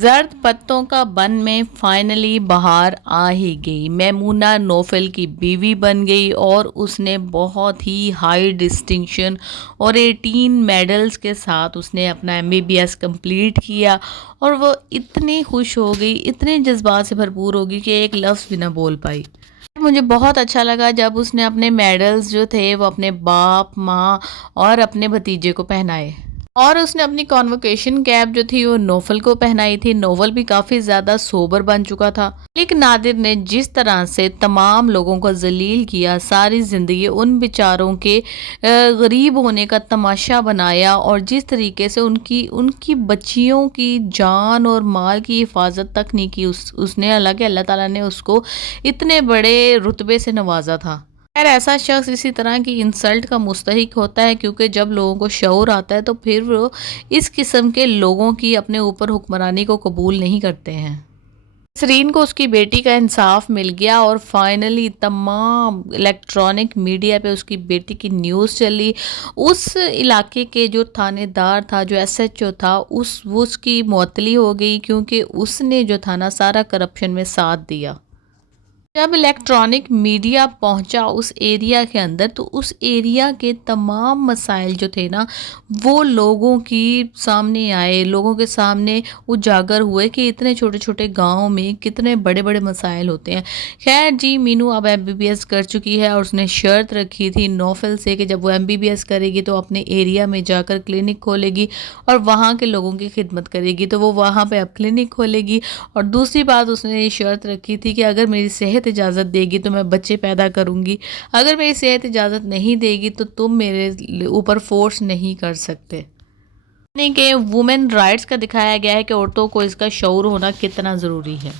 زرد پتوں کا بن میں فائنلی بہار آ ہی گئی۔ میمونہ نوفل کی بیوی بن گئی اور اس نے بہت ہی ہائی ڈسٹنکشن اور 18 میڈلز کے ساتھ اس نے اپنا MBBS کمپلیٹ کیا، اور وہ اتنی خوش ہو گئی، اتنے جذبات سے بھرپور ہو گئی کہ ایک لفظ بھی نہ بول پائی۔ مجھے بہت اچھا لگا جب اس نے اپنے میڈلز جو تھے وہ اپنے باپ، ماں اور اپنے بھتیجے کو پہنائے، اور اس نے اپنی کانوکیشن کیپ جو تھی وہ نوفل کو پہنائی تھی۔ نوفل بھی کافی زیادہ سوبر بن چکا تھا، لیکن نادر نے جس طرح سے تمام لوگوں کو ذلیل کیا، ساری زندگی ان بیچاروں کے غریب ہونے کا تماشا بنایا، اور جس طریقے سے ان کی بچیوں کی جان اور مال کی حفاظت تک نہیں کی اس نے، حالانکہ اللہ تعالیٰ نے اس کو اتنے بڑے رتبے سے نوازا تھا۔ خیر، ایسا شخص اسی طرح کی انسلٹ کا مستحق ہوتا ہے، کیونکہ جب لوگوں کو شعور آتا ہے تو پھر وہ اس قسم کے لوگوں کی اپنے اوپر حکمرانی کو قبول نہیں کرتے ہیں۔ نسرین کو اس کی بیٹی کا انصاف مل گیا، اور فائنلی تمام الیکٹرانک میڈیا پہ اس کی بیٹی کی نیوز چلی۔ اس علاقے کے جو تھانے دار تھا، جو SHO تھا، اس کی معطلی ہو گئی، کیونکہ اس نے جو تھا نا سارا کرپشن میں ساتھ دیا۔ جب الیکٹرانک میڈیا پہنچا اس ایریا کے اندر، تو اس ایریا کے تمام مسائل جو تھے نا وہ لوگوں کی سامنے آئے، لوگوں کے سامنے اجاگر ہوئے کہ اتنے چھوٹے چھوٹے گاؤں میں کتنے بڑے بڑے مسائل ہوتے ہیں۔ خیر جی، مینو اب MBBS کر چکی ہے، اور اس نے شرط رکھی تھی نوفل سے کہ جب وہ MBBS کرے گی تو اپنے ایریا میں جا کر کلینک کھولے گی اور وہاں کے لوگوں کی خدمت کرے گی، تو وہ وہاں پہ اب کلینک کھولے گی۔ اور دوسری بات اس نے یہ شرط رکھی تھی کہ اگر میری صحت اجازت دے گی تو میں بچے پیدا کروں گی، اگر میری صحت اجازت نہیں دے گی تو تم میرے اوپر فورس نہیں کر سکتے۔ یعنی کہ وومن رائٹس کا دکھایا گیا ہے کہ عورتوں کو اس کا شعور ہونا کتنا ضروری ہے۔